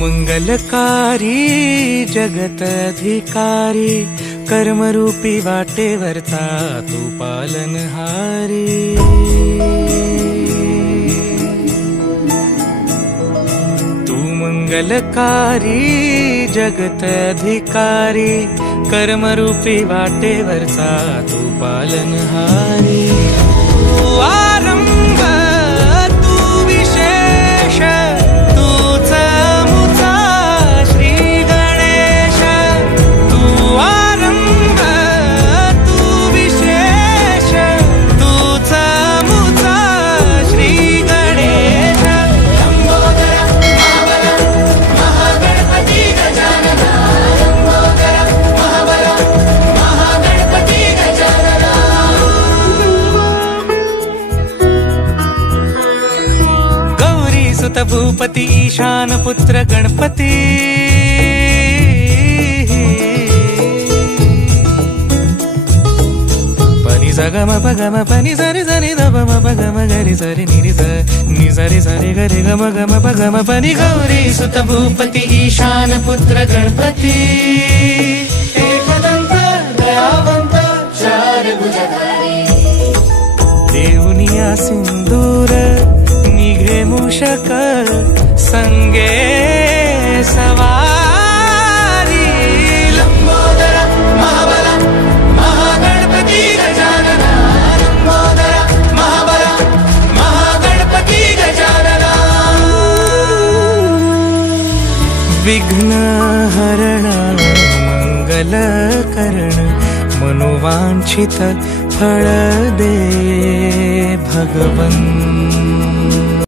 मंगलकारी जगत अधिकारी कर्मरूपी वाटेवरचा तू पालनहारी। तू मंगलकारी जगत अधिकारी कर्मरूपी वाटेवरचा तू पालनहारी। तू आरंभ तू विशेष तूच मुचा श्री गणेश। तू आरंभ तू विशेष तूच मुचा श्री गणेश। लंबोदर महाबल महागणपती गजानना। लंबोदर महाबल महागणपती गजानना। गौरी सुत भूपती ईशान पुत्र गणपती। पनि सगम पगम पनि सरि सरि ध म पगम गरि सरि नि सरि सरि गरि गम गम पगम पनि। गौरी सुत भूपती ईशान पुत्र गणपती। एकदंत दयावंत चार भुजधारी। देऊनिया सिंदूर निघे मूषक संगे सवारी। लंबोदर महाबल महागणपती गजानना। लंबोदर महाबल महागणपती गजानना। विघ्न हरण मंगल करण मनोवांछित फळ दे भगवंत।